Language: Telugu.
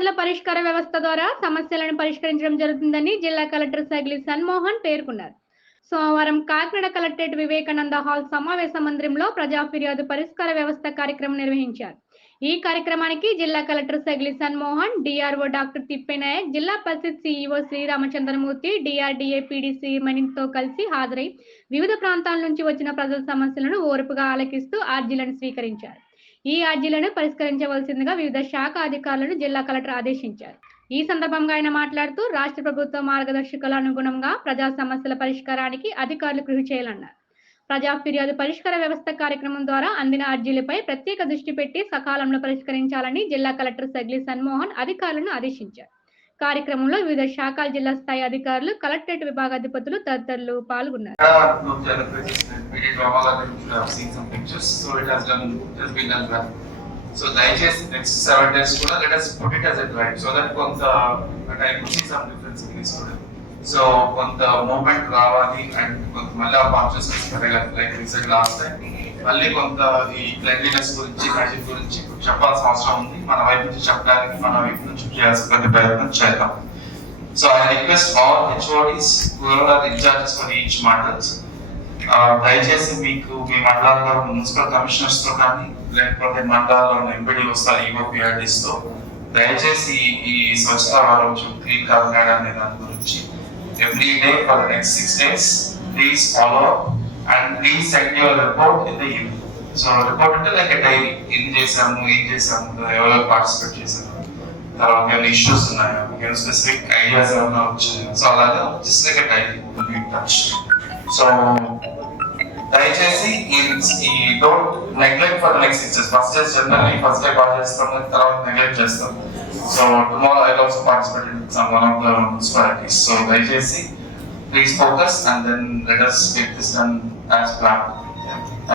వ్యాధుల పరిష్కార వ్యవస్థ ద్వారా సమస్యలను పరిష్కరించడం జరుగుతుందని జిల్లా కలెక్టర్ సగిలి సన్మోహన్ పేర్కొన్నారు. సోమవారం కాకినాడ కలెక్టరేట్ వివేకానంద హాల్ సమావేశ మందిరంలో ప్రజా ఫిర్యాదు పరిష్కార వ్యవస్థ కార్యక్రమం నిర్వహించారు. ఈ కార్యక్రమానికి జిల్లా collector Sagili Sanmohan, DRO doctor Tippenayak, జిల్లా పరిషత్ సిఇఓ శ్రీరామచంద్రమూర్తి, డిఆర్డీఏ పీడీ శ్రీమణితో కలిసి హాజరై వివిధ ప్రాంతాల నుంచి వచ్చిన ప్రజల సమస్యలను ఓర్పుగా ఆలకిస్తూ అర్జీలను స్వీకరించారు. ఈ అర్జీలను పరిష్కరించవలసిందిగా వివిధ శాఖ అధికారులను జిల్లా కలెక్టర్ ఆదేశించారు. ఈ సందర్భంగా ఆయన మాట్లాడుతూ రాష్ట్ర ప్రభుత్వ మార్గదర్శకాల అనుగుణంగా ప్రజా సమస్యల పరిష్కారానికి అధికారులు కృషి చేయాలన్నారు. ప్రజా ఫిర్యాదు పరిష్కార వ్యవస్థ కార్యక్రమం ద్వారా అందిన అర్జీలపై ప్రత్యేక దృష్టి పెట్టి సకాలంలో పరిష్కరించాలని జిల్లా కలెక్టర్ సగిలి సన్మోహన్ అధికారులను ఆదేశించారు. కార్యక్రమంలో వివిధ శాఖల జిల్లా స్థాయి అధికారులు, కలెక్టరేట్ విభాగాధిపతులు తదితరులు పాల్గొన్నారు. So దయచేసి next 7 days కూడా let us put it as a drive so that కొంత I could see some difference in this student. So కొంత మూమెంట్ రావాలి అండ్ కొంత మళ్ళీ ఆ కాన్షియస్నెస్ పెరగాలి. లైక్ రీసెంట్ లాస్ట్ టైం మళ్ళీ కొంత ఈ క్లెన్లీనెస్ గురించి, హైజీన్ గురించి చెప్పాల్సిన అవసరం ఉంది. మన వైపు నుంచి చెప్పడానికి, మన వైపు నుంచి చేయాల్సిన ప్రయత్నం చేద్దాం. So I request all HODs who are in charges for each mandals, దయచేసి మీకు మీ మండలాల్లో మున్సిపల్ కమిషనర్స్ తో కానీ లేకపోతే మండలాల్లో ఎంపీడీ వస్తారు ఈఓపీఆర్డీస్ తో దయచేసి ఈ స్వచ్ఛత వారోత్సవం క్లీన్ కాకినాడ అనే దాని గురించి every day for the next 6 days please follow and please send your report in the evening. So report అంటే లైక్ డైరీ, ఏం చేసాము, ఎవరెవరు పార్టిసిపేట్ చేశారు, తర్వాత ఏమైనా ఇష్యూస్ ఉన్నాయా, ఏమైనా స్పెసిఫిక్ ఐడియాస్ ఏమైనా వచ్చాయా, సో అలాగా just like diary will be touch. So దయచేసి ఈ don't neglect for the next 6 days. First day generally first day బాగా చేస్తాం, తర్వాత నెగ్లెక్ట్ చేస్తాం. So tomorrow I also participate in some one of the municipalities. So దయచేసి please focus and then let us get this done as planned.